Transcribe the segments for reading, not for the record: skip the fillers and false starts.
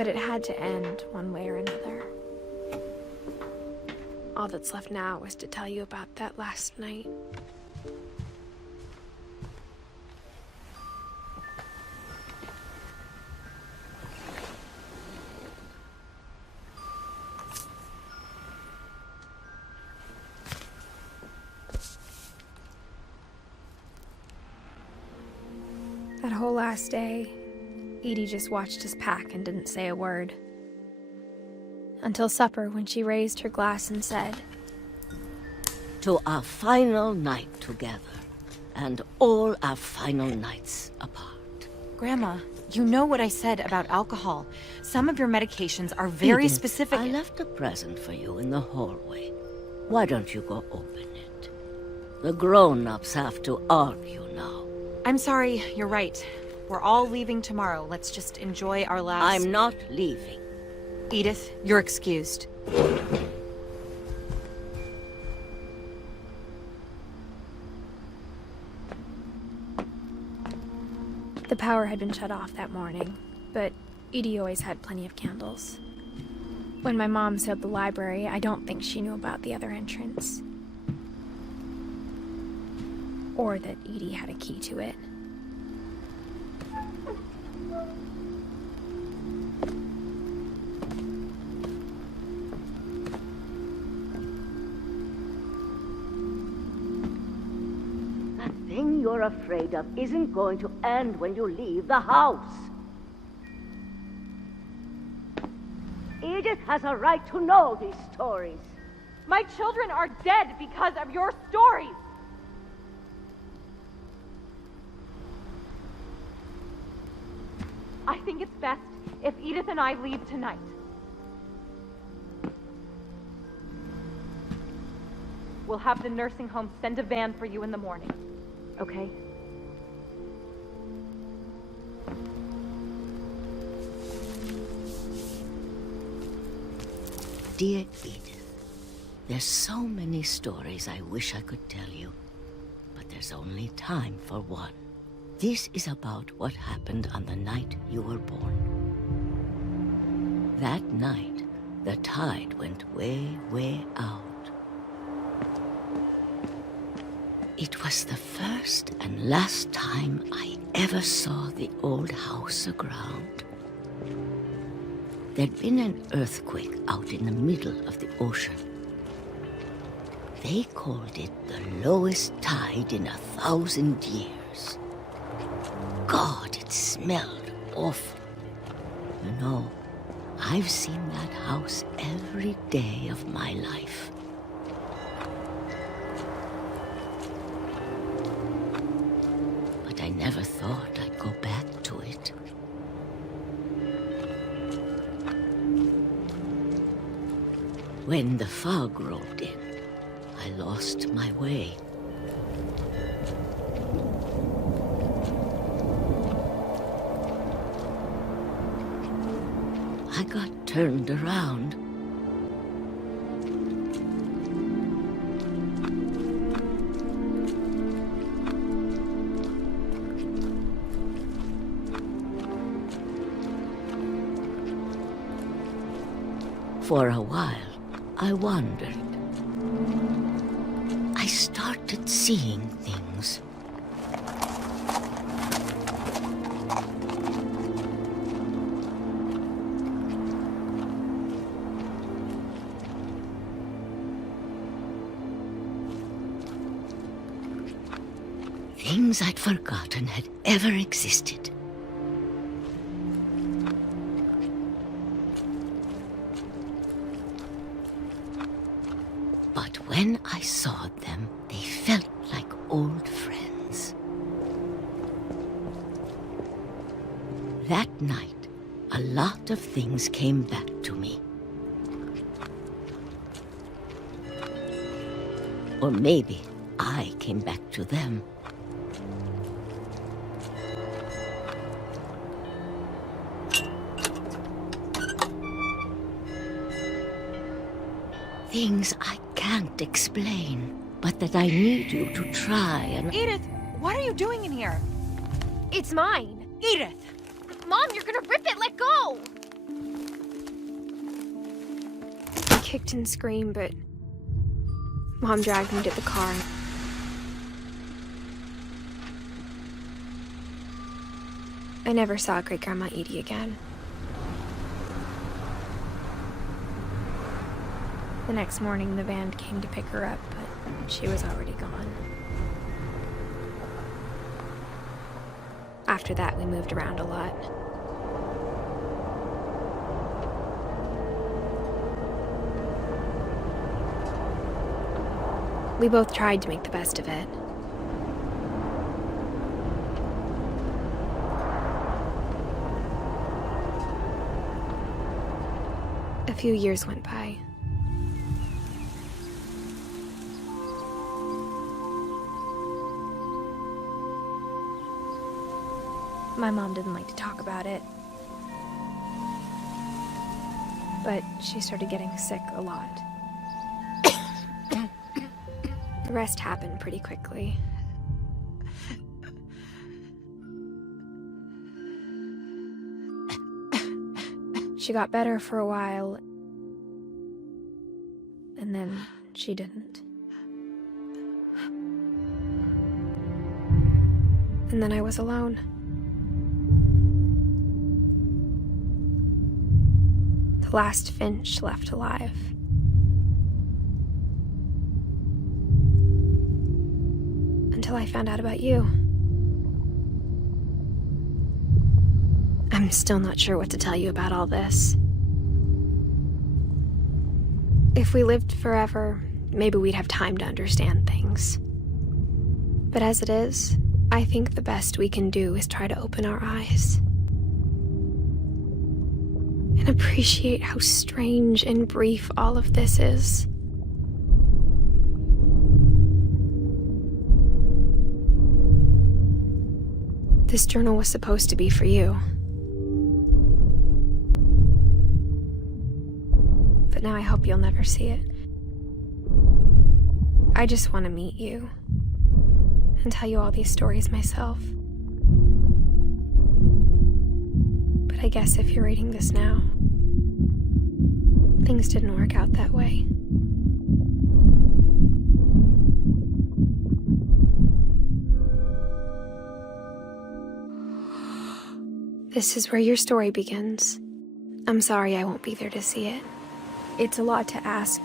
But it had to end one way or another. All that's left now is to tell you about that last night. That whole last day, Edie just watched us pack and didn't say a word. Until supper, when she raised her glass and said, "To our final night together, and all our final nights apart." Grandma, you know what I said about alcohol. Some of your medications are very Edith, specific. I left a present for you in the hallway. Why don't you go open it? The grown-ups have to argue now. I'm sorry, you're right. We're all leaving tomorrow. Let's just enjoy our last... I'm not leaving. Edith, you're excused. The power had been shut off that morning, but Edie always had plenty of candles. When my mom sealed the library, I don't think she knew about the other entrance. Or that Edie had a key to it. That thing you're afraid of isn't going to end when you leave the house. Edith has a right to know these stories. My children are dead because of your stories! I think it's best if Edith and I leave tonight. We'll have the nursing home send a van for you in the morning, okay? Dear Edith, there's so many stories I wish I could tell you, but there's only time for one. This is about what happened on the night you were born. That night, the tide went way, way out. It was the first and last time I ever saw the old house aground. There'd been an earthquake out in the middle of the ocean. They called it the lowest tide in 1,000 years. God, it smelled awful. You know, I've seen that house every day of my life. But I never thought I'd go back to it. When the fog rolled in, I lost my way. I got turned around. For a while, I wandered. I started seeing things. Things I'd forgotten had ever existed. But when I saw them, they felt like old friends. That night, a lot of things came back to me. Or maybe I came back to them. Things I can't explain, but that I need you to try and... Edith, what are you doing in here? It's mine! Edith! Mom, you're gonna rip it! Let go! kicked and screamed, but Mom dragged me to the car. I never saw Great-Grandma Edie again. The next morning, the van came to pick her up, but she was already gone. After that, we moved around a lot. We both tried to make the best of it. A few years went by. My mom didn't like to talk about it, but she started getting sick a lot. The rest happened pretty quickly. She got better for a while, and then she didn't. And then I was alone. The last Finch left alive. Until I found out about you. I'm still not sure what to tell you about all this. If we lived forever, maybe we'd have time to understand things. But as it is, I think the best we can do is try to open our eyes. And appreciate how strange and brief all of this is. This journal was supposed to be for you. But now I hope you'll never see it. I just want to meet you and tell you all these stories myself. But I guess if you're reading this now, things didn't work out that way. This is where your story begins. I'm sorry I won't be there to see it. It's a lot to ask,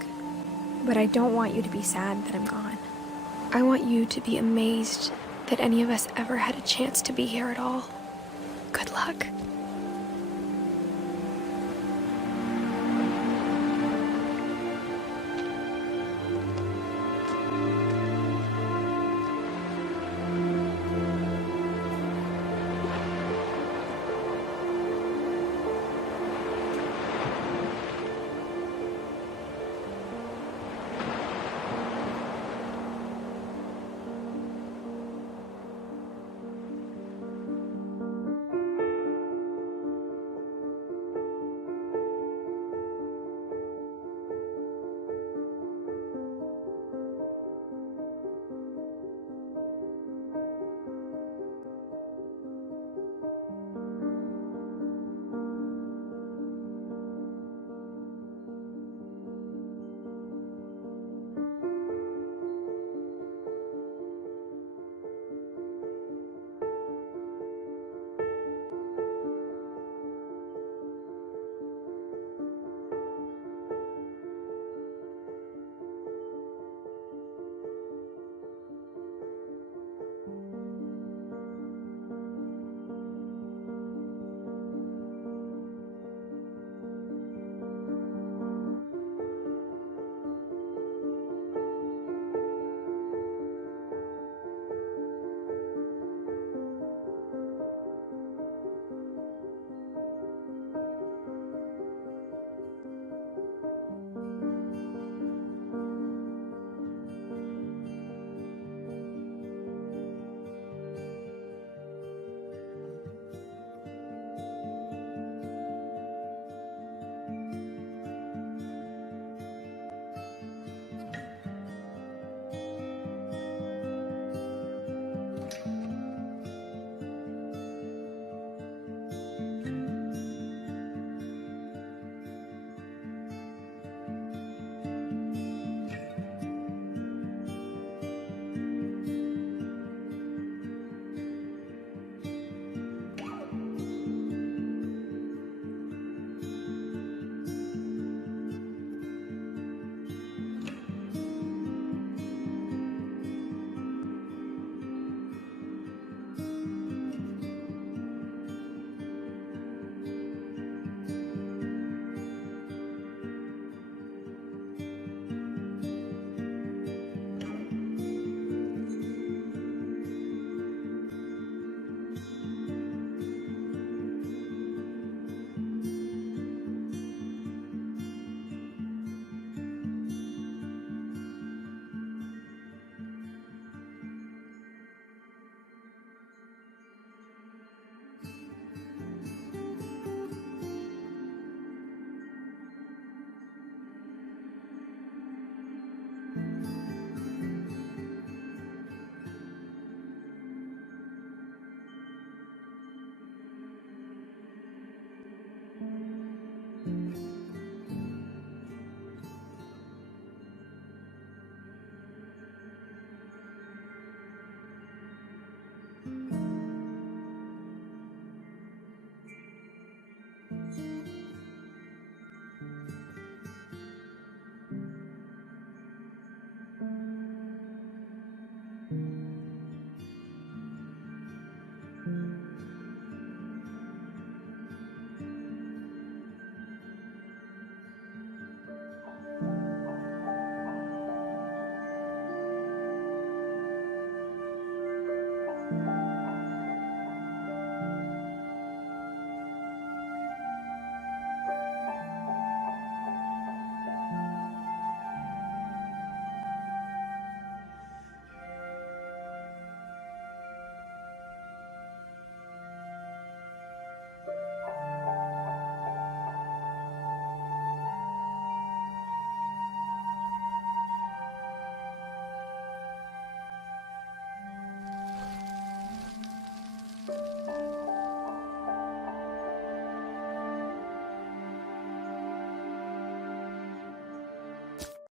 but I don't want you to be sad that I'm gone. I want you to be amazed that any of us ever had a chance to be here at all. Good luck.